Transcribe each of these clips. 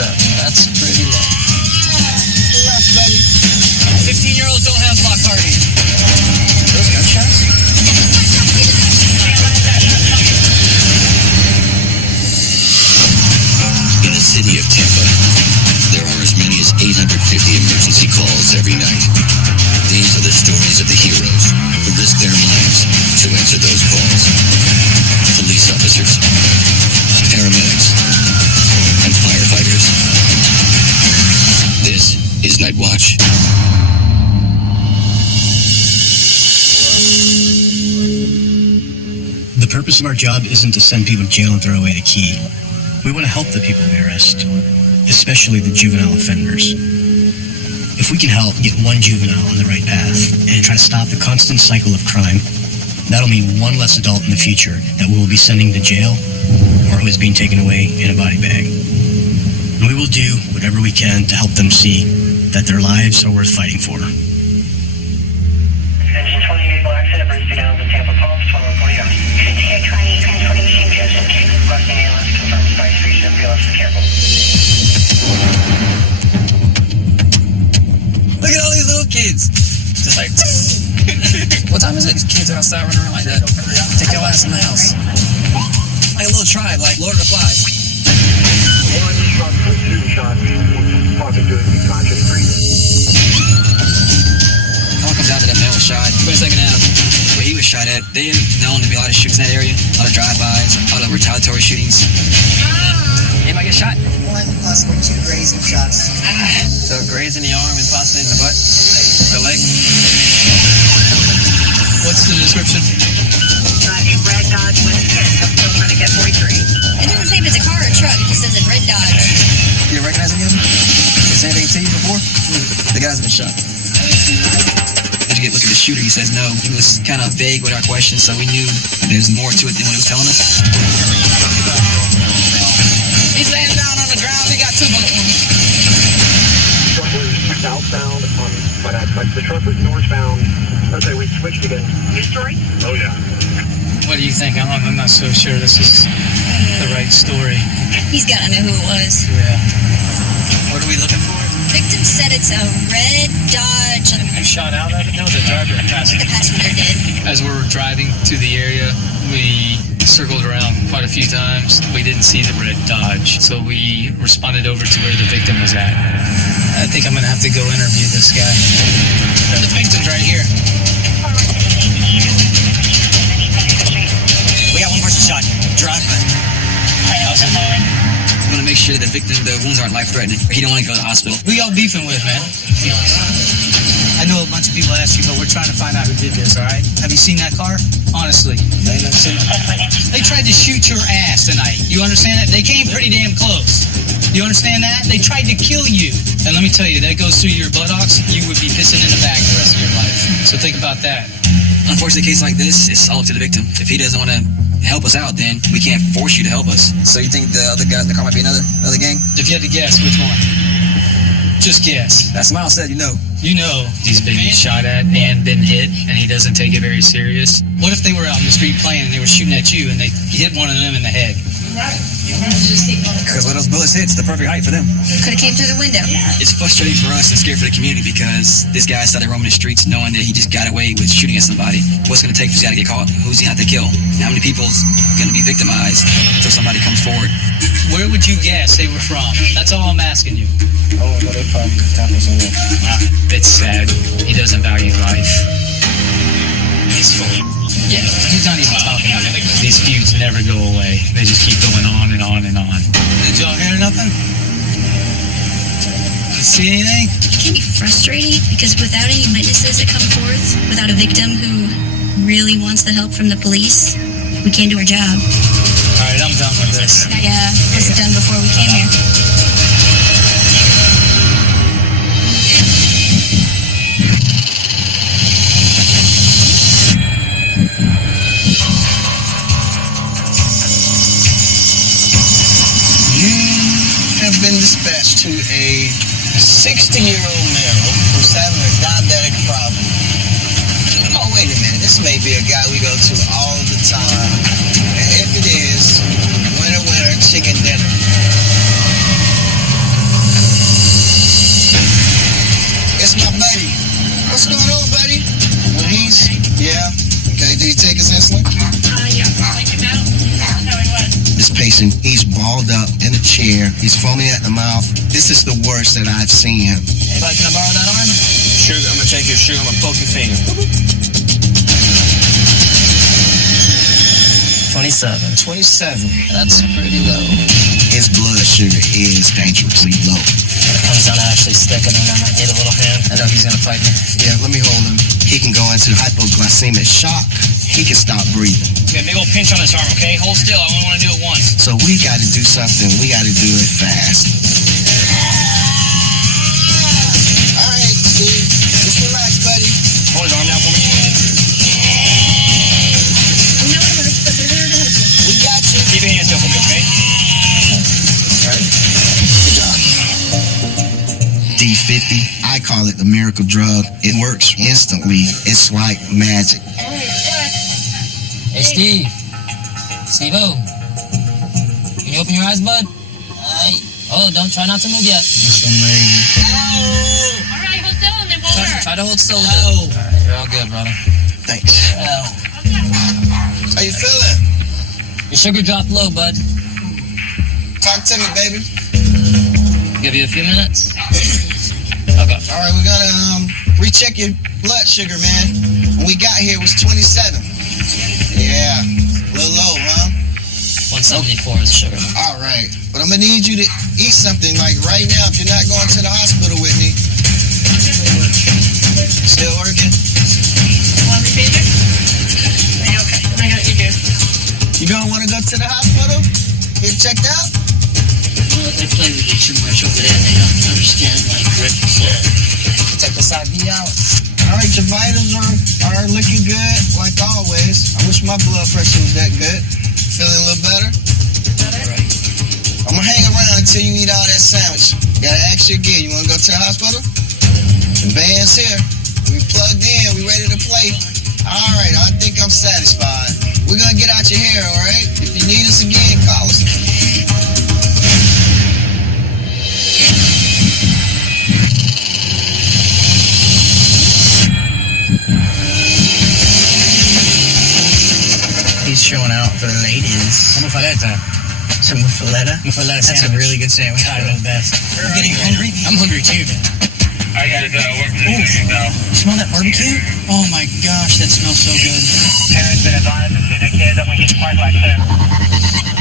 27. That's pretty low. Relax, buddy. 15-year-olds don't have block parties. Those gunshots? In the city of Tampa, there are as many as 850 emergency calls every night. These are the stories of the heroes who risk their lives to answer those calls. Police officers, paramedics, and firefighters. This is Nightwatch. The purpose of our job isn't to send people to jail and throw away the key. We want to help the people we arrest, especially the juvenile offenders. If we can help get one juvenile on the right path and try to stop the constant cycle of crime, that'll mean one less adult in the future that we will be sending to jail or who is being taken away in a body bag. And we will do whatever we can to help them see that their lives are worth fighting for. Engine 28 Black Center, down to Tampa Palms, 1240 hours. 5820, transportation, Joseph. Requesting ALS, confirm fire station, BLS, careful. Look at all these little kids. Just like, what time is it? These kids are outside running around like that. Take your ass in the house. Like a little tribe, like Lord of the Flies. One shot, two shots. Talking to his conscious breathing. All comes out that man was shot. Wait a second now. Where he was shot at, they are known to be a lot of shootings in that area. A lot of drive-bys, a lot of retaliatory shootings. Anybody get shot? One, possible two grazing shots. So graze in the arm and possibly in the butt, the leg. What's the description? A red Dodge with a hit. I'm still trying to get 43. It doesn't say if it's a car or a truck. It just says a red Dodge. You recognize him? Has anything to you before? The guy's been shot. Did you look at the shooter? He says no. He was kind of vague with our questions, so we knew there's more to it than what he was telling us. He's laying down on the ground. He got 2 bullet wounds. Truck was southbound but the truck was northbound. Okay, we switched again. Your story? Oh, yeah. What do you think? I'm not so sure this is the right story. He's got to know who it was. Yeah. What are we looking for? Victim said it's a red Dodge. You shot out of it? No, the driver and passenger. The passenger did. As we were driving to the area, we circled around quite a few times. We didn't see the red Dodge, so we responded over to where the victim was at. I think I'm going to have to go interview this guy. The victim's right here. We got one person shot. Drive-by. How's it going? We want to make sure that the victim, the wounds aren't life-threatening. He don't want to go to the hospital. Who y'all beefing with, man? I know a bunch of people asked you, but we're trying to find out who did this, all right? Have you seen that car? Honestly. They tried to shoot your ass tonight. You understand that? They came pretty damn close. You understand that? They tried to kill you. And let me tell you, that goes through your buttocks, you would be pissing in the bag the rest of your life. So think about that. Unfortunately, a case like this, it's all up to the victim. If he doesn't want to help us out, then we can't force you to help us. So you think the other guys in the car might be another gang? If you had to guess, which one? Just guess. That smile said you know. You know he's been shot at and been hit, and he doesn't take it very serious. What if they were out in the street playing and they were shooting at you and they hit one of them in the head? Right. Because when those bullets hit, it's the perfect height for them. Could have came through the window. It's frustrating for us and scary for the community because this guy started roaming the streets knowing that he just got away with shooting at somebody. What's going to take for this guy to get caught? Who's he have to kill? How many people's going to be victimized until somebody comes forward? Where would you guess they were from? That's all I'm asking you. Oh, no, they probably Tampa somewhere. It's sad. He doesn't value life. He's full. Yeah, he's not even talking. These feuds never go away. They just keep going on and on and on. Did y'all hear nothing? You see anything? It can be frustrating because without any witnesses that come forth, without a victim who really wants the help from the police, we can't do our job. All right, I'm done with this. Yeah, this was done before we came here. Been dispatched to a 60-year-old male who's having a diabetic problem. Oh, wait a minute. This may be a guy we go to all the time. And if it is, winter, chicken dinner. condition. He's balled up in a chair. He's foaming at the mouth. This is the worst that I've seen him. Anybody, can I borrow that arm? Sugar, I'm gonna take your sugar. I'm gonna poke your finger. 27. 27. That's pretty low. His blood sugar is dangerously low. When it comes down to actually sticking him, I might need a little hand. I know he's gonna fight me. Yeah, let me hold him. He can go into hypoglycemic shock. He can stop breathing. Okay, big old pinch on this arm, okay? Hold still. I only want to do it once. So we got to do something. We got to do it fast. All right, Steve. Just relax, buddy. Hold his arm down for me. We got you. Keep your hands still for me, okay? All right. Good job. D50. I call it the miracle drug. It works instantly. It's like magic. Hey, Steve. Steve-O. Can you open your eyes, bud? Oh, don't try not to move yet. That's amazing. All right, hold still and then we'll Try to hold still a bit. All right, you're all good, brother. Thanks. How you feeling? Your sugar dropped low, bud. Talk to me, baby. Give you a few minutes. Okay. All right, we're gonna recheck your blood sugar, man. When we got here, it was 27. Yeah, a little low, huh? 174 is sugar. All right, but I'm gonna need you to eat something like right now if you're not going to the hospital with me. Still working? Want me to okay. I got you, dude. You don't want to go to the hospital? Get checked out? Well, they play with you too much over there. They don't understand my grip. Check this IV out. All right, your vitals are looking good, like always. I wish my blood pressure was that good. Feeling a little better? I'm gonna hang around until you eat all that sandwich. Gotta ask you again, you wanna go to the hospital? The band's here. We plugged in, we ready to play. All right, I think I'm satisfied. We're gonna get out your hair, all right? If you need us again, call us. He's showing out for the ladies. Muffaletta. Some muffaletta? Muffaletta That's a really good sandwich. God, the best. I'm getting hungry. I'm hungry too. I gotta work for this now. Smell that barbecue? Oh my gosh, that smells so good. Parents been advised to see their kids up when we get to park like soon.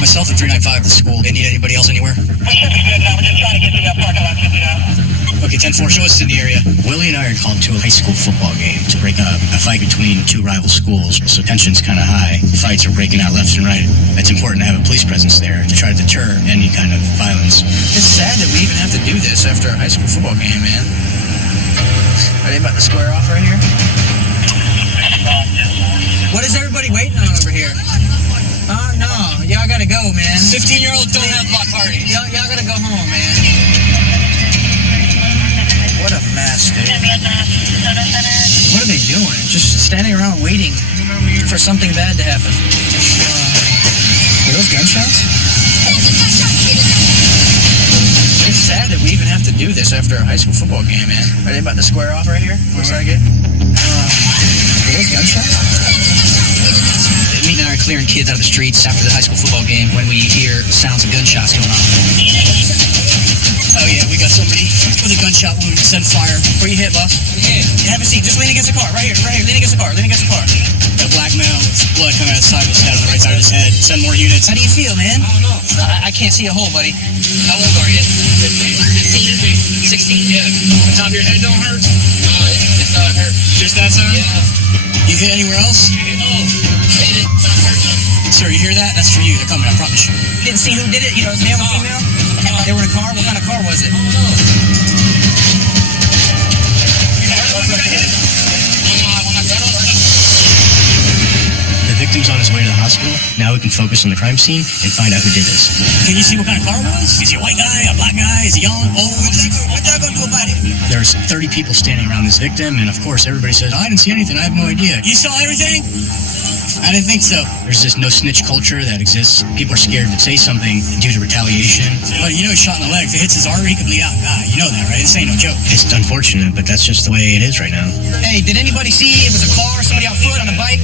Myself and 395 at the school. They need anybody else anywhere? We should be good now. We're just trying to get to that parking lot, you know. Okay, 10-4, show us in the area. Willie and I are called to a high school football game to break up a fight between two rival schools, so tension's kind of high. Fights are breaking out left and right. It's important to have a police presence there to try to deter any kind of violence. It's sad that we even have to do this after a high school football game, man. Are they about to square off right here? What is everybody waiting on over here? No. Y'all gotta go, man. 15-year-olds don't have block parties. Y'all gotta go home, man. What a mess, dude. What are they doing? Just standing around waiting for something bad to happen. Were those gunshots? It's sad that we even have to do this after a high school football game, man. Are they about to square off right here? Looks like it. Were those gunshots? Me and I are clearing kids out of the streets after the high school football game when we hear sounds of gunshots going on. Oh yeah, we got somebody with a gunshot wound. Send fire. Where you hit, boss? Yeah, have a seat. Just lean against the car. Right here. Lean against the car. A black male with blood coming out of the side of his head on the right side of his head. Send more units. How do you feel, man? I don't know. I can't see a hole, buddy. How old are you? 15. 16? Yeah. The top of your head don't hurt? No, it's not hurt. Just that side? Yeah. You hit anywhere else? No. It's not hurting. Sir, you hear that? That's for you. They're coming, I promise you. Didn't see who did it? You know, it's male or female? They were in a car? What kind of car was it? The victim's on his way to the hospital. Now we can focus on the crime scene and find out who did this. Can you see what kind of car it was? Is he a white guy, a black guy? Is he young, old? What y'all gonna do about it? There's 30 people standing around this victim, and of course everybody says, I didn't see anything, I have no idea. You saw everything? I didn't think so. There's this no snitch culture that exists. People are scared to say something due to retaliation. But you know he's shot in the leg. If it hits his artery, he could bleed out and die. You know that, right? This ain't no joke. It's unfortunate, but that's just the way it is right now. Hey, did anybody see it was a car, somebody out foot on a bike?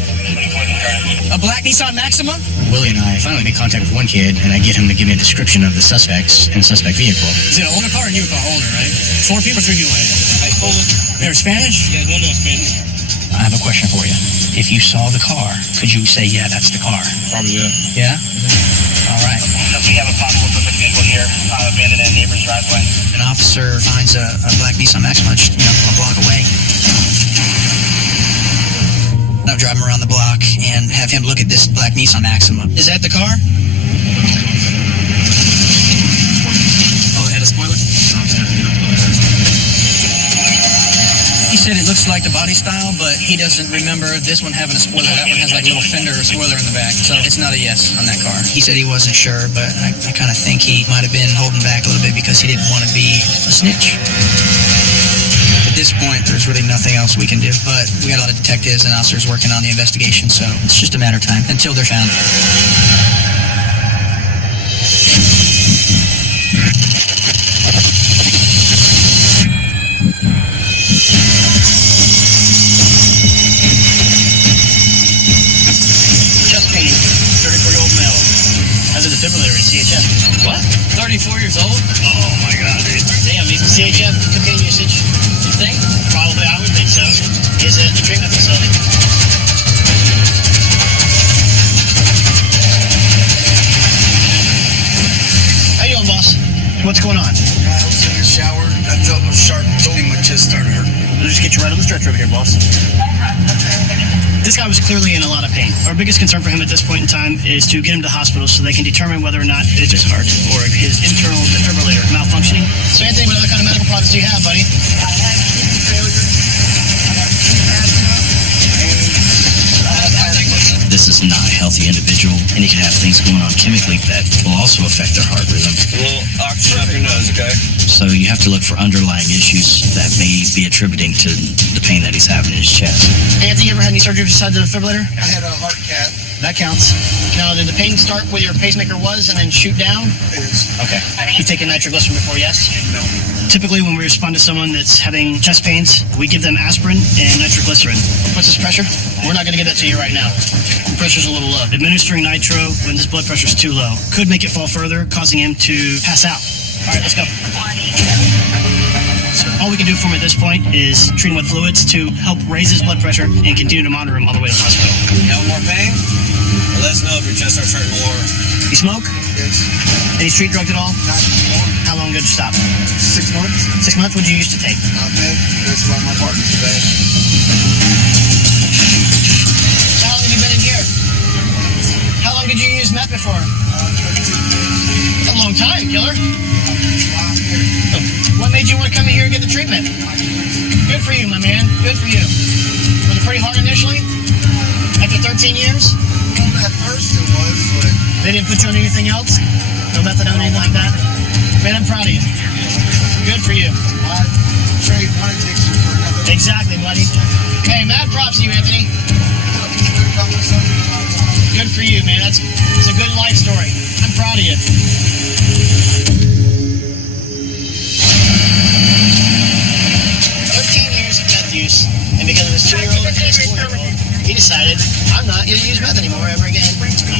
A black Nissan Maxima? Willie and I finally make contact with one kid, and I get him to give me a description of the suspects and the suspect vehicle. Is it an older car or newer car? Older, right? 4 people or 3 people in it? They're Spanish? Yeah, no Spanish. I have a question for you. If you saw the car, could you say, yeah, that's the car? Probably, yeah. Yeah? All right. We have a possible suspect vehicle here, abandoned in a neighbor's driveway. An officer finds a black Nissan Maxima just, a block away. I'll drive him around the block and have him look at this black Nissan Maxima. Is that the car? Oh, it had a spoiler? He said it looks like the body style, but he doesn't remember this one having a spoiler. That one has like a little fender or spoiler in the back. So it's not a yes on that car. He said he wasn't sure, but I kind of think he might have been holding back a little bit because he didn't want to be a snitch. At this point, there's really nothing else we can do, but we got a lot of detectives and officers working on the investigation, so it's just a matter of time until they're found. Chest pain, 34-year-old male. Has a defibrillator in CHF. What? 34 years old? Oh my God, dude. Damn, he's in CHF cocaine usage. You think? Probably, I would think so. He's at the treatment facility. How you doing, boss? What's going on? I was in the shower. I felt a sharp told me my chest started hurting. We'll just get you right on the stretcher over here, boss. This guy was clearly in a lot of pain. Our biggest concern for him at this point in time is to get him to the hospital so they can determine whether or not it's his heart or his internal defibrillator malfunctioning. So Anthony, what other kind of medical products do you have, buddy? I had kidney failure. I got asthma. This is not a healthy individual, and he can have things going on chemically that will also affect their heart rhythm. A little oxygen up your nose, okay? So you have to look for underlying issues that may be attributing to the pain that he's having in his chest. Anthony, you ever had any surgery beside the defibrillator? I had a heart cath. That counts. Now, did the pain start where your pacemaker was and then shoot down? Yes. Okay. You taken nitroglycerin before, yes? No. Typically, when we respond to someone that's having chest pains, we give them aspirin and nitroglycerin. What's his pressure? We're not going to give that to you right now. The pressure's a little low. Administering nitro when this blood pressure's too low could make it fall further, causing him to pass out. All right, let's go. So all we can do for him at this point is treat him with fluids to help raise his blood pressure and continue to monitor him all the way to the hospital. You have more pain? Let us know if your chest starts hurting more. You smoke? Yes. Any street drugs at all? Not anymore. How long ago did you stop? 6 months. 6 months? What did you used to take? Man, that's why my heart is bad. So how long have you been in here? How long did you use meth before? 13 years. A long time, killer. I'm here. What made you want to come in here and get the treatment? Good for you, my man. Good for you. Was it pretty hard initially? After 13 years? At first it was, but They didn't put you on anything else? No methadone, anything like that? Man, I'm proud of you. Good for you. I trade one addiction for another. Exactly, buddy. Hey, mad props to you, Anthony. Good for you, man. It's a good life story. I'm proud of you. 13 years of meth use, and because of his 2-year-old and his 4-year-old, he decided, I'm not going to use meth anymore ever again.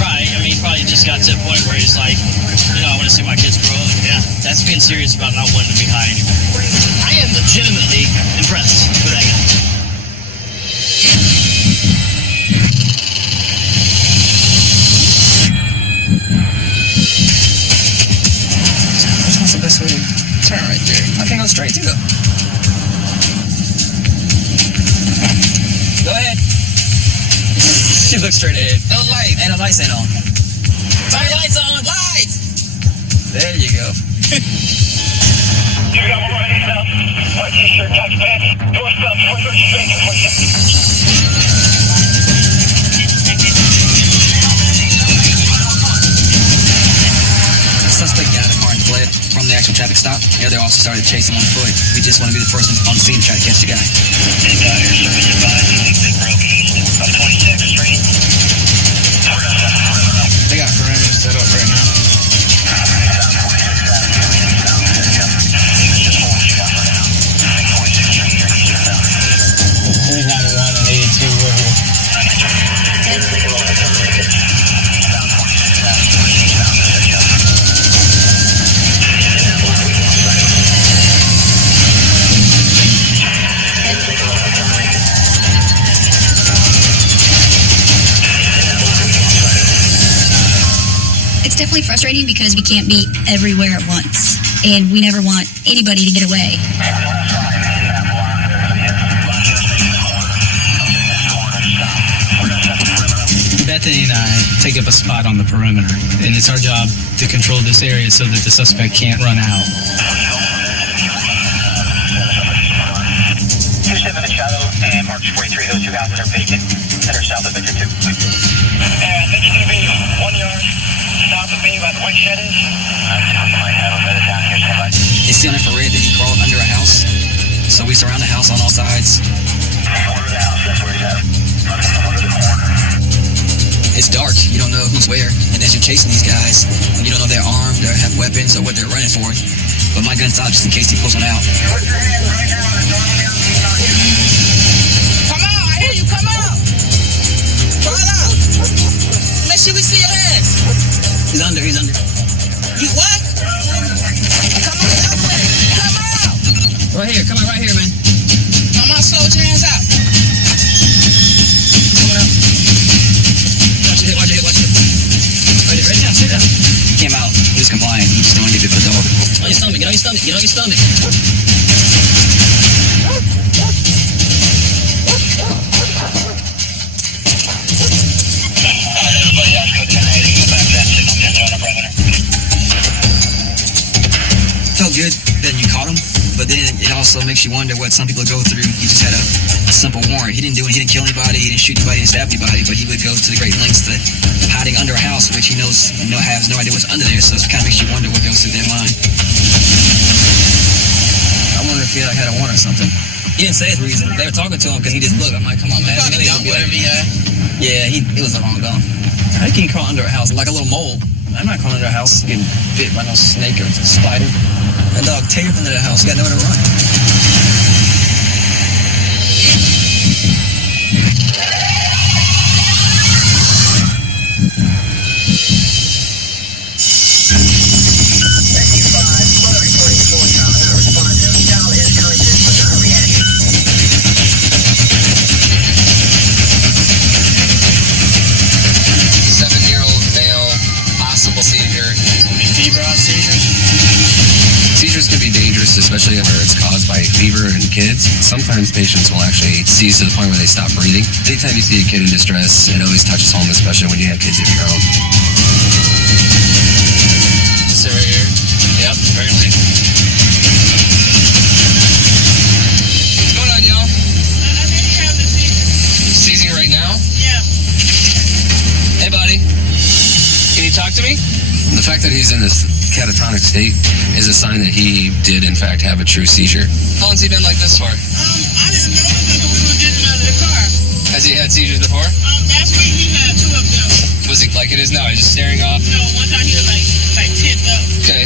Right. I mean, he probably just got to a point where he's like, I want to see my kids grow up. Yeah. That's being serious about not wanting to be high anymore. I am legitimately impressed with that guy. Which one's the best way to turn right there? I can go straight too, though. Go ahead. She looks straight ahead. No light. And the lights ain't on. Turn your lights on. Lights! There you go. You got one right now. White t-shirt, khaki pants, door stops, window straight, The suspect got out of the car and fled from the actual traffic stop. The other officer started chasing him on foot. We just want to be the first on scene to try to catch the guy. And your service advised you think they broke east of 26th Street. They got perimeters set up right now. He's 91 and 82, we're here. definitely frustrating because we can't be everywhere at once, and we never want anybody to get away. Bethany and I take up a spot on the perimeter, and it's our job to control this area so that the suspect can't run out. 27 Shadow and March 43, those two houses are vacant that are south of Victor 2. I think it's going to be 1 yard south of me by the white shed is. It's still infrared that he crawled under a house, so we surround the house on all sides. It's dark, you don't know who's where, and as you're chasing these guys, you don't know if they're armed or have weapons or what they're running for. But my gun's out just in case he pulls one out. Come out, I hear you, come out! Come out! Make sure we see your ass. He's under. You what? Come on that way, come out! Come on right here, man. Come on, slow your hands out. Watch it. Right down, sit down. He came out, he was compliant, he just don't want to get bit by a dog. On your stomach, get on your stomach. Alright, everybody else go 10-8, go back to that signal 10 on the perimeter. Felt good that you caught him, but then it also makes you wonder what some people go through. He just had a simple warrant. He didn't kill anybody, he didn't shoot anybody, he didn't stab anybody, but he would go to the great lengths to hiding under a house, which he knows has no idea what's under there, so it kind of makes you wonder what goes through their mind. I wonder if he had a warrant or something. He didn't say his reason. They were talking to him because he just looked. I'm like, come on, man. Probably dump whatever he had. Yeah, it was a long gun. How can you crawl under a house like a little mole? I'm not crawling under a house getting bit by no snake or spider. That dog teared under the house. You got nowhere to run. Especially where it's caused by fever in kids. Sometimes patients will actually seize to the point where they stop breathing. Anytime you see a kid in distress, it always touches home, especially when you have kids of your own. Sit right here. Yep, very nice. What's going on, y'all? Seizing right now? Yeah. Hey, buddy. Can you talk to me? The fact that he's in this catatonic state is a sign that he did in fact have a true seizure. How long's he been like this for? I didn't know until we were getting out of the car. Has he had seizures before? Last week he had 2 of them. Was he like it is now? He's just staring off? No, one time he was like tense up. Okay.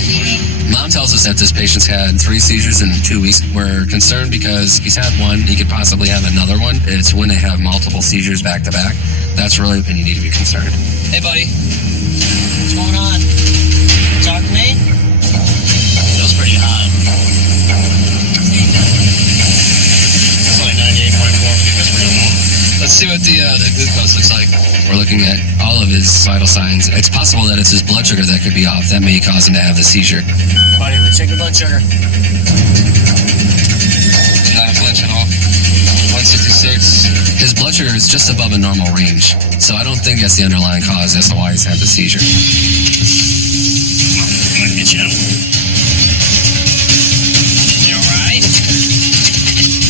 Mom tells us that this patient's had 3 seizures in 2 weeks. We're concerned because he's had one, he could possibly have another one. It's when they have multiple seizures back to back. That's really when you need to be concerned. Hey, buddy. What's going on? Talk to me? Feels pretty hot. It's like 98.4. That's pretty warm. Let's see what the glucose looks like. We're looking at all of his vital signs. It's possible that it's his blood sugar that could be off. That may cause him to have the seizure. Buddy, let's check your blood sugar. Not flinch at all. 166. His blood sugar is just above a normal range, so I don't think that's the underlying cause as to why he's had the seizure. I'm gonna get you out. You alright?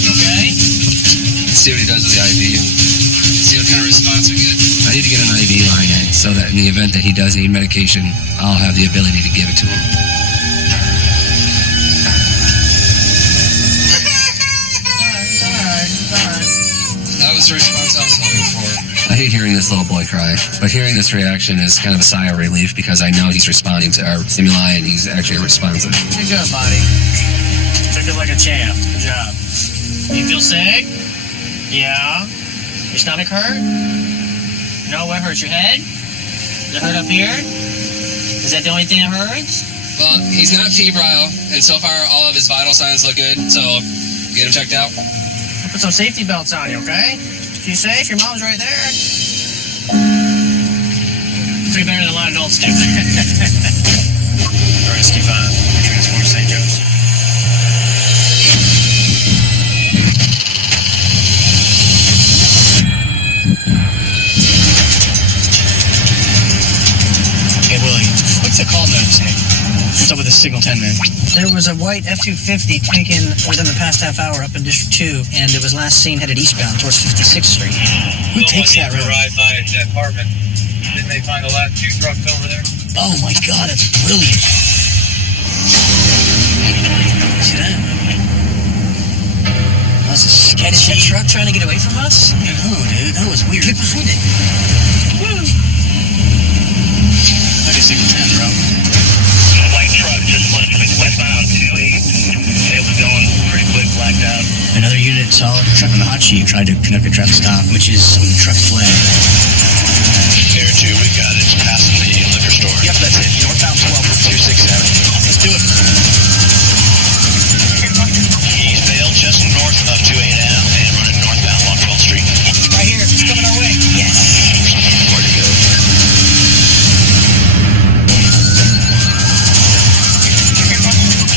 You okay? Let's see what he does with the IV and see what kind of response we get. I need to get an IV line in so that in the event that he does need medication, I'll have the ability to give it to him. That was the response I was hoping for. I hate hearing this little boy cry, but hearing this reaction is kind of a sigh of relief because I know he's responding to our stimuli and he's actually responsive. You're good, buddy. Took it like a champ. Good job. You feel sick? Yeah. Your stomach hurt? No, what hurts? Your head? Does it hurt up here? Is that the only thing that hurts? Well, he's not febrile, and so far all of his vital signs look good, so get him checked out. Put some safety belts on you, okay? Be safe, your mom's right there. Way better than a lot of adults do. Rescue 5, Transport St. Joe's. Hey, Willie, what's the call notice say? What's up with the Signal 10, man? There was a white F-250 taken within the past half hour up in District 2, and it was last seen headed eastbound towards 56th Street. Who takes that road? Ride by that apartment. Didn't they find the last 2 trucks over there? Oh my God, that's brilliant. See that? That's a sketchy. Is that truck trying to get away from us? No, dude, that was weird. Get behind it. Like a Signal 10, bro. White truck just left with westbound 28. It was going pretty quick, blacked out. Another unit saw a truck on the hot sheet, tried to conduct a traffic stop, which is when the truck fled. Here, 2, we got it. Passing the liquor store. Yep, that's it. Northbound 12, 267. Let's do it. He's bailed just north of 2 a.m. and running northbound along 12th Street. Right here. It's coming our way. Yes. Where to go?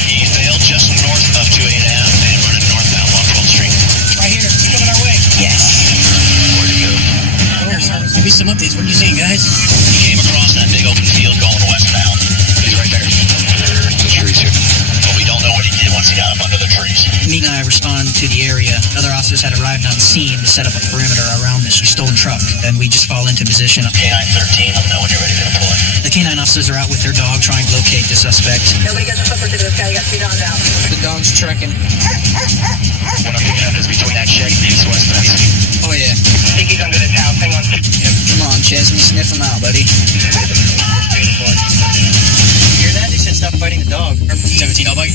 He's bailed just north of 2 a.m. and running northbound along 12th Street. Right here. It's coming our way. Yes. Where to go? Give me some updates. What are you seeing, guys? He came across that big open field going westbound. He's right there. There's the trees here. But we don't know what he did once he got up under the trees. Meek and I respond to the area. Other officers had arrived on scene to set up a perimeter around this stolen truck, and we just fall into position. K9 13, let me know when you're ready to deploy. The K9 officers are out with their dog trying to locate the suspect. Nobody got the flipper to this guy. You got 2 dogs out. The dog's trekking. What I'm picking up is between that check and this west fence. Oh, yeah. I think he's under this house. Hang on. Yep. Come on, Chesney, sniff him out, buddy. Hear that? They said stop fighting the dog. 17, I'll bite.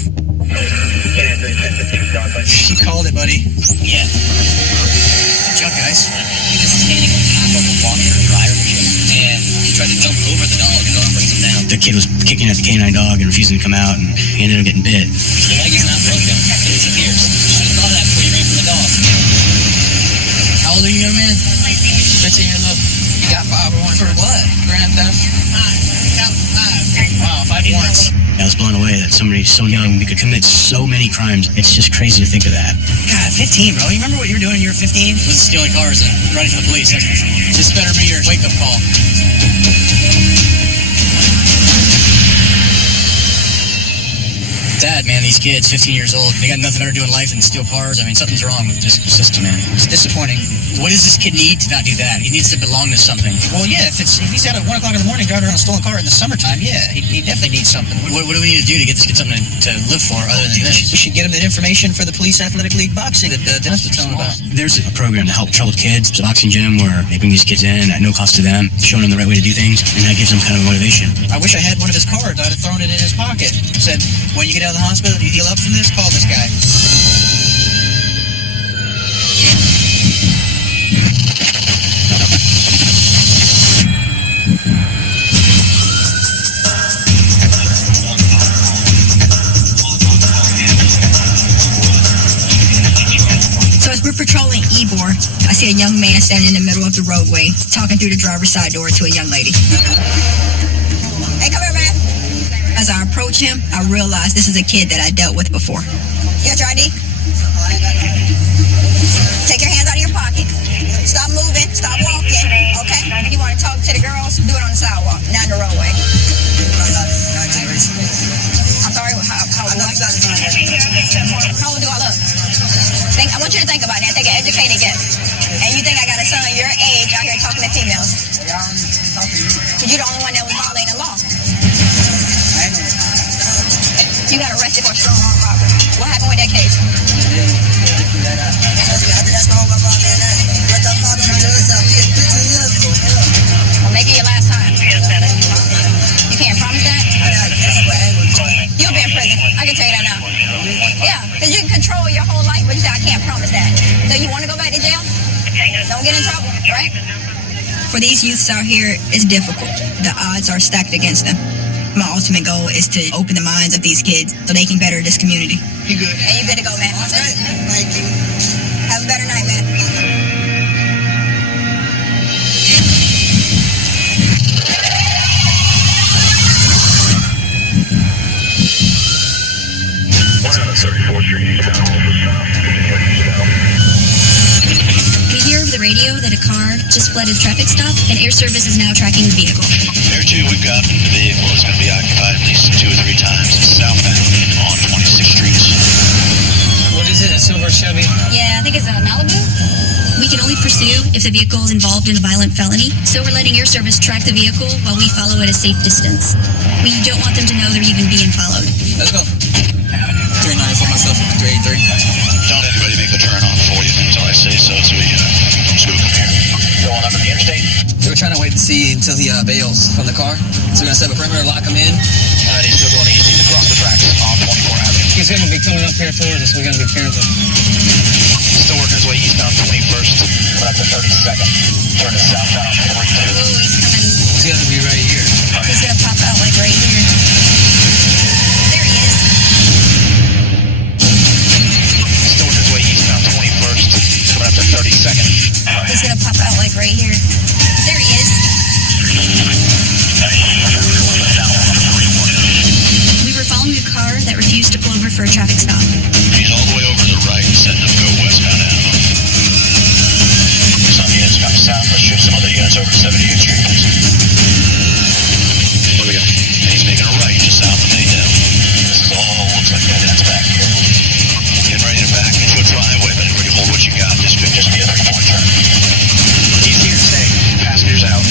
You called it, buddy. Yeah. Good job, guys. He was standing on top of a washer and dryer machine, and he tried to jump over the dog, and the dog brings him down. The kid was kicking at the K9 dog and refusing to come out, and he ended up getting bit. The leg is not broken, it is pierced. You should have thought of that before you ran from the dog. How old are you, young man? 15 years old. You got 5 warrants. For what? Grand theft? 5. Wow, 5 warrants. I was blown away that somebody so young could commit so many crimes. It's just crazy to think of that. God, 15, bro. You remember what you were doing when you were 15? Wasn't stealing cars and running from the police, that's for sure. This better be your wake-up call. Sad, man, these kids, 15 years old, they got nothing better to do in life than steal cars. I mean, something's wrong with just the system, man. It's disappointing. What does this kid need to not do that? He needs to belong to something. Well, yeah, if he's out at 1 o'clock in the morning driving around a stolen car in the summertime, yeah, he definitely needs something. What do we need to do to get this kid something to live for other than this? We should get him that information for the Police Athletic League boxing that Dennis was telling about. There's a program to help troubled kids. It's a boxing gym where they bring these kids in at no cost to them, showing them the right way to do things, and that gives them kind of motivation. I wish I had one of his cards. I'd have thrown it in his pocket. Said, when you get out of the hospital and you heal up from this, call this guy. So as we're patrolling Ybor, I see a young man standing in the middle of the roadway, talking through the driver's side door to a young lady. Hey, come here, man. As I approach him, I realize this is a kid that I dealt with before. You got your ID? Take your hands out of your pocket. Stop moving. Stop walking. Okay? If you want to talk to the girls, do it on the sidewalk, not in the roadway. I'm sorry. How old do I look? I want you to think about that. Take an educated guess. And you think I got a son your age out here talking to females? Because you're the only one that was violating the law. You got arrested for strong arm robbery. What happened with that case? Well, make it your last time. You can't promise that? You'll be in prison. I can tell you that now. Yeah, because you can control your whole life, but you say, I can't promise that. So you want to go back to jail? Don't get in trouble, right? For these youths out here, it's difficult. The odds are stacked against them. My ultimate goal is to open the minds of these kids so they can better this community. You good? Hey, you good to go, man. All right. Thank you. Have a better night, man. just flooded traffic stop, and air service is now tracking the vehicle. There too, we've got the vehicle is going to be occupied at least 2 or 3 times southbound on 26th Street. What is it, a silver Chevy? Yeah, I think it's a Malibu. We can only pursue if the vehicle is involved in a violent felony, so we're letting air service track the vehicle while we follow at a safe distance. We don't want them to know they're even being followed. Let's go. 390 for myself, 383. Don't anybody make the turn on for you until I say so we don't scoop them here. Going up on the interstate? So we're trying to wait to see until he bails from the car. So we're going to set up a perimeter, lock him in. He's still going easy across the tracks on 24 Avenue. He's going to be coming up here towards us. We're going to be careful. Still working his way eastbound 21st. But that's the 32nd. Turn to southbound 42. Oh, he's coming. He's got to be right here. He's gonna pop out like right here. There he is. Still working his way eastbound 21st. But that's the 32nd. He's gonna pop out like right here. There he is. We were following a car that refused to pull over for a traffic stop. He's all the way over to the right, setting up to go westbound Avenue. Some units come south. Let's shift some other units over to 78th Street, please. What do we got? And he's making a right just south of Maydale. This is all looks like that's back here. Getting ready to back into a driveway, but anybody hold what you got. This could just be a 3-point turn. He's here to stay. Passengers out.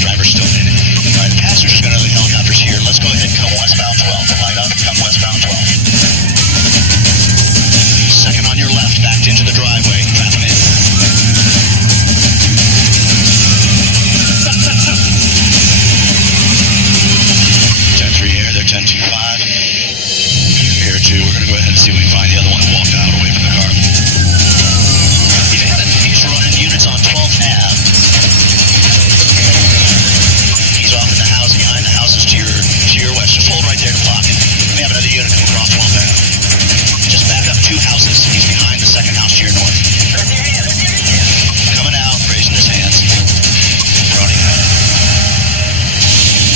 Driver's still in it. All right, the passengers going to the helicopters here. Let's go ahead and come westbound 12. Light up, come westbound 12. Second on your left, backed into the driveway. Trap him in. 10-3 here, they're 10-2-5. Here too, we're going to go ahead and see if we can find the other one who walked out away from the car. He's running units on 12th Ave. He's off in the house, behind the houses to your west. Just hold right there to block it. We have another unit come across 12th Ave. Just back up 2 houses. He's behind the second house to your north. Coming out, raising his hands. Running.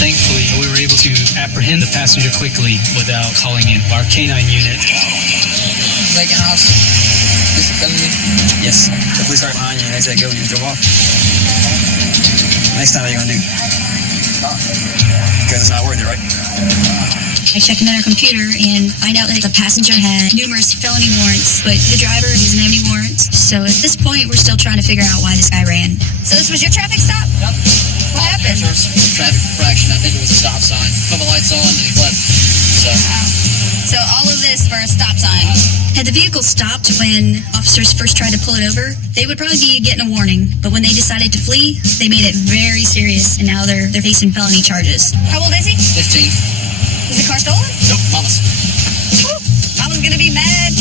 Thankfully, we were able to apprehend the passenger quickly without calling in our K-9 unit. Vacant house. This is felony? Yes. The police are behind you and they say go, you drove off. Next time, what are you going to do? Because it's not worth it, right? I checked in our computer and find out that the passenger had numerous felony warrants, but the driver doesn't have any warrants. So at this point, we're still trying to figure out why this guy ran. So this was your traffic stop? Yep. What happened? Traffic infraction. I think it was a stop sign. Put the lights on and he fled. So all of this for a stop sign. Had the vehicle stopped when officers first tried to pull it over, they would probably be getting a warning. But when they decided to flee, they made it very serious, and now they're facing felony charges. How old is he? 15. Is the car stolen? Nope, mama's. Woo. Mama's gonna be mad.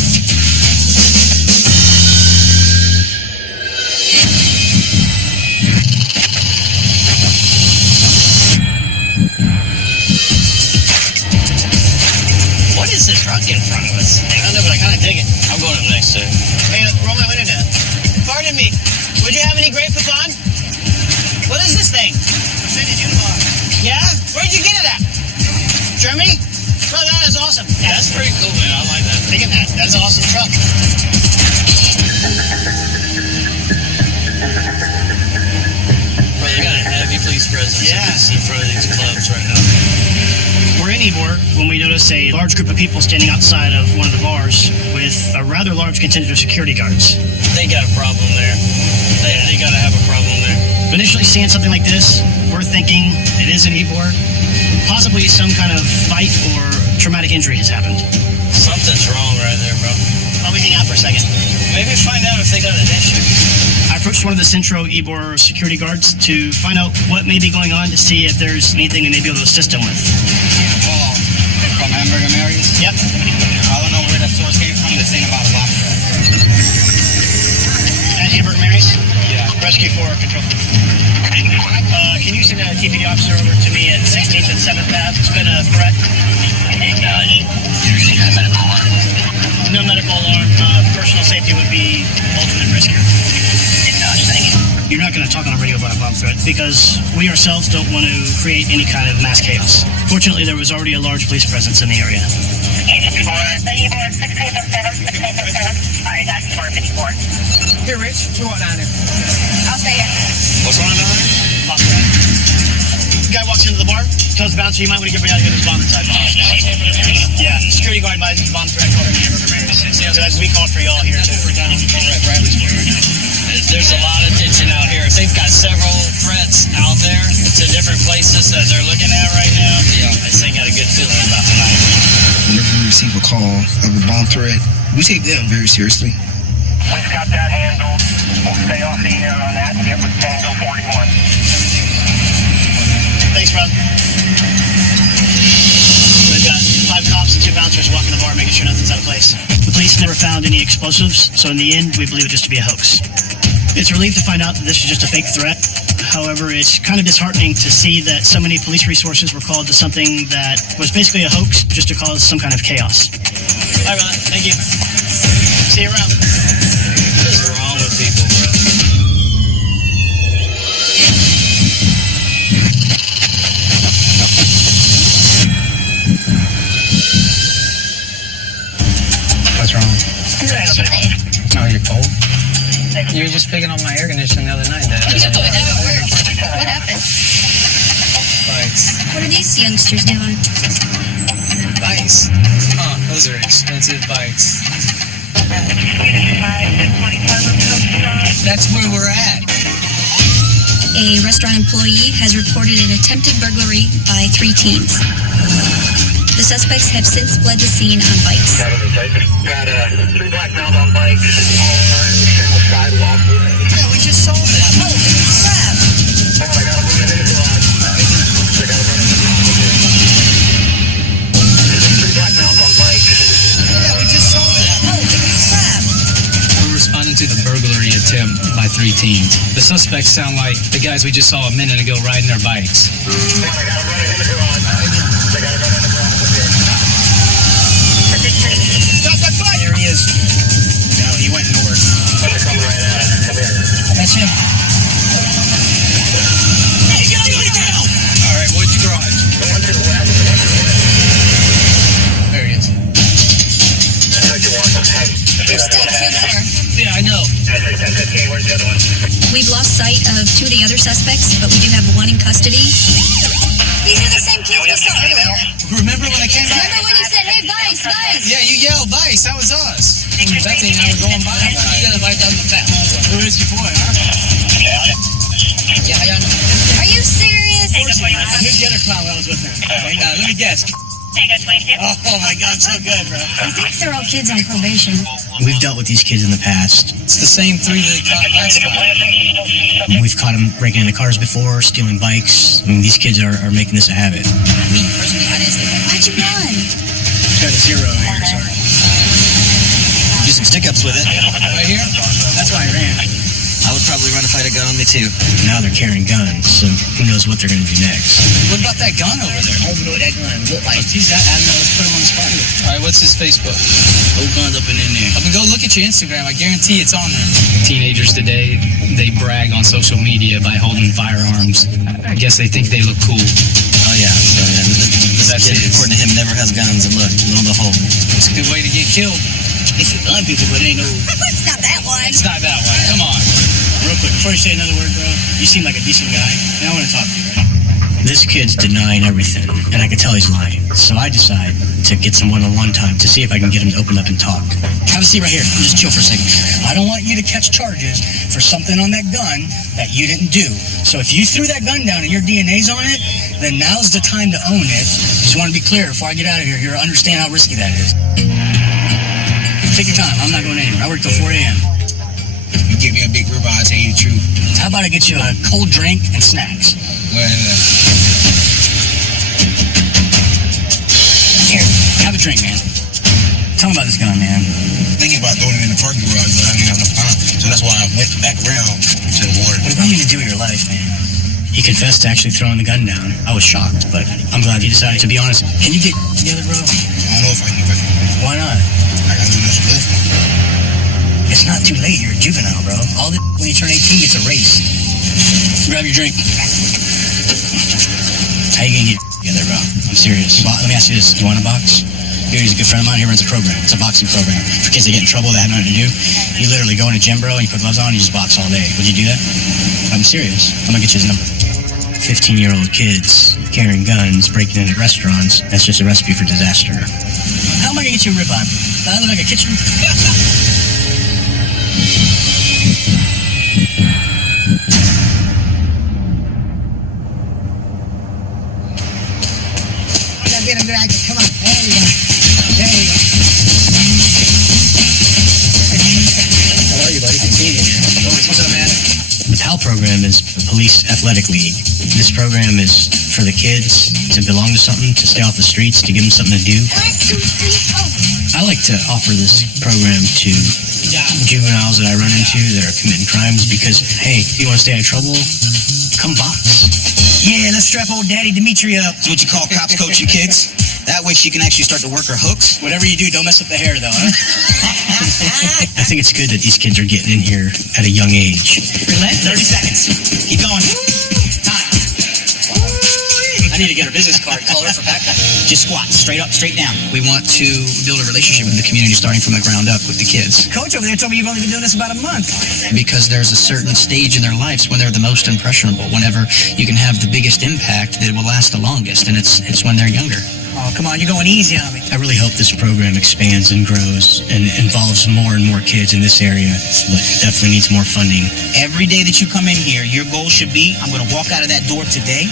What is this truck in front of us? I don't know, but I kind of dig it. I'm going up next to it. Hey, roll my window down. Pardon me. Would you have any grape pecan? What is this thing? Mercedes Unibot. Yeah? Where'd you get it at? Germany? Oh, that is awesome. Yeah, that's pretty cool, man. I like that. Taking that. That's an awesome truck. Bro, they got a heavy police presence. Yeah. I can see in front of these clubs right now. We're in Ybor when we notice a large group of people standing outside of one of the bars with a rather large contingent of security guards. They got a problem there. They got to have a problem there. Initially seeing something like this, we're thinking it is in Ybor. Possibly some kind of fight or traumatic injury has happened. Something's wrong right there, bro. Why don't we hang out for a second? Maybe find out if they got an issue. I approached one of the Centro Ybor security guards to find out what may be going on to see if there's anything we may be able to assist him with. From Hamburger Mary's? Yep. I don't know where that source came from. This ain't about a box. At Hamburger Mary's? Yeah. Rescue 4 control. Can you send a TPD officer over to me at 16th and 7th Ave? It's been a threat. No medical alarm. Personal safety would be ultimate risk here. You're not going to talk on the radio about a bomb threat because we ourselves don't want to create any kind of mass chaos. Fortunately, there was already a large police presence in the area. bar 54. Here, Rich, you want down there? I'll stay here. What's wrong down there? Boss threat. Guy walks into the bar, tells the bouncer, you might want to get out of here, there's a bomb inside. Yeah, security guard advises bomb threat, call her hamburger Mary. So that's we called for y'all here too. There's a lot of tension out here. They've got several threats out there to different places that they're looking at right now. Yeah, I think I got a good feeling about tonight. Whenever we receive a call of a bomb threat, we take that very seriously. We've got that handled. We'll stay off the air on that and get with Tango 41. Thanks, brother. We've got 5 cops and 2 bouncers walking the bar, making sure nothing's out of place. The police never found any explosives, so in the end, we believe it just to be a hoax. It's a relief to find out that this is just a fake threat. However, it's kind of disheartening to see that so many police resources were called to something that was basically a hoax just to cause some kind of chaos. All right, brother. Thank you. See you around. What is wrong with people, bro? What's wrong? Oh, you're cold? You were just picking on my air conditioning the other night. That never works. What happened? Bikes. What are these youngsters doing? Bikes? Huh, those are expensive bikes. That's where we're at. A restaurant employee has reported an attempted burglary by 3 teens. The suspects have since fled the scene on bikes. Got 3 black males on bikes, all on the single sidewalk. Yeah, we just saw that. Holy crap! I got them running in the garage. They got them running in the garage. 3 black males on bikes. Yeah, we just saw that. Holy crap! We're responding to the burglary attempt by 3 teens. The suspects sound like the guys we just saw a minute ago riding their bikes. They got them running in the garage. They got them running in the garage. Stop that bike! There he is. No, he went north. They're coming right at us. Come here. That's him. He's got you down! All right, what's your garage? One to the left. There he is. Second one. There's still 2 more. Yeah, I know. Where's the other one? We've lost sight of 2 of the other suspects, but we do have 1 in custody. These are the same kids we saw earlier. Remember when I came back? Remember when you said, hey, Vice, Vice? Yeah, you yelled Vice. That was us. Betsy and I were going by. You got a bite down the fat hole. Who is your boy, huh? Yeah, I know. Are you serious? Who's the other clown that was with him? Let me guess. Oh my God, so good, bro. I think they're all kids on probation. We've dealt with these kids in the past. It's the same 3 that they caught last time. We've caught them breaking into cars before, stealing bikes. I mean, these kids are making this a habit. Me, personally, I didn't think why'd you run? Got a 0 here, sorry. Do some stick-ups with it. Right here? That's why I ran. I would probably run if I had a gun on me too. Now they're carrying guns, so who knows what they're going to do next. What about that gun over there? I don't know what that gun looked like. Let's use that, Adam. Let's put him on the spot here. All right, what's his Facebook? Old guns up and in there. I mean, go look at your Instagram. I guarantee it's on there. Teenagers today, they brag on social media by holding firearms. I guess they think they look cool. Oh yeah. So yeah, this That's kid, it. according to him, never has guns. And look, lo and behold. It's a good way to get killed. It's a gun people, but it ain't no... It's not that one. It's not that one. Come on. Real quick, before you say another word, bro, you seem like a decent guy, and I want to talk to you, right? This kid's denying everything, and I can tell he's lying. So I decide to get some one-on-one time to see if I can get him to open up and talk. Have a seat right here. Just chill for a second. I don't want you to catch charges for something on that gun that you didn't do. So if you threw that gun down and your DNA's on it, then now's the time to own it. Just want to be clear before I get out of here. You understand how risky that is. Take your time. I'm not going anywhere. I work till 4 a.m. You give me a big ribeye, I'll tell you the truth. How about I get you a cold drink and snacks? Well, Here, have a drink, man. Tell me about this gun, man. thinking about throwing it in the parking garage, but I didn't have enough time. So that's why I went back around to the water. What do you need to do with your life, man? He confessed to actually throwing the gun down. I was shocked, but I'm glad he decided to be honest. Can you get together, bro? I don't know if I can get back. Why not? I gotta do this good. It's not too late. You're a juvenile, bro. All this when you turn 18 gets erased. Grab your drink. How you gonna get together, bro? I'm serious. Let me ask you this. You want a box? Dude, he's a good friend of mine. He runs a program. It's a boxing program for kids that get in trouble that have nothing to do. You literally go in a gym, bro, and you put gloves on and you just box all day. Would you do that? I'm serious. I'm gonna get you his number. 15-year-old kids carrying guns, breaking in at restaurants. That's just a recipe for disaster. How am I gonna get you a ribeye? Do I look like a kitchen? Get a good actor. Come on. There you go. There you go. How are you, buddy? Good seeing you. What's up, man? The PAL program is the Police Athletic League. This program is for the kids to belong to something, to stay off the streets, to give them something to do. 1, 2, 3, 4. I like to offer this program to juveniles that I run into that are committing crimes because, hey, if you want to stay out of trouble, come box. Yeah, let's strap old Daddy Dimitri up. It's what you call cops coaching kids. That way she can actually start to work her hooks. Whatever you do, don't mess up the hair, though, huh? I think it's good that these kids are getting in here at a young age. Relent. 30 seconds. Keep going. Time. I need to get her business card, call her for backup. Just squat, straight up, straight down. We want to build a relationship with the community starting from the ground up with the kids. Coach over there told me you've only been doing this about a month. Because there's a certain stage in their lives when they're the most impressionable, whenever you can have the biggest impact that will last the longest, and it's when they're younger. Oh, come on, you're going easy on me. I really hope this program expands and grows and involves more and more kids in this area, but it definitely needs more funding. Every day that you come in here, your goal should be, I'm going to walk out of that door today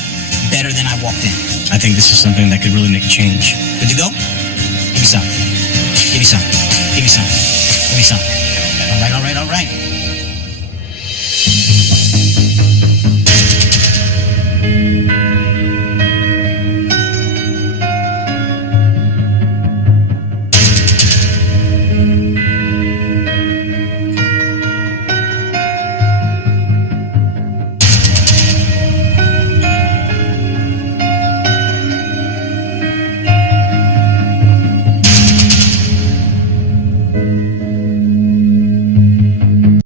better than I walked in. I think this is something that could really make a change. Good to go? Give me some. Give me some. Give me some. Give me some. All right, all right, all right.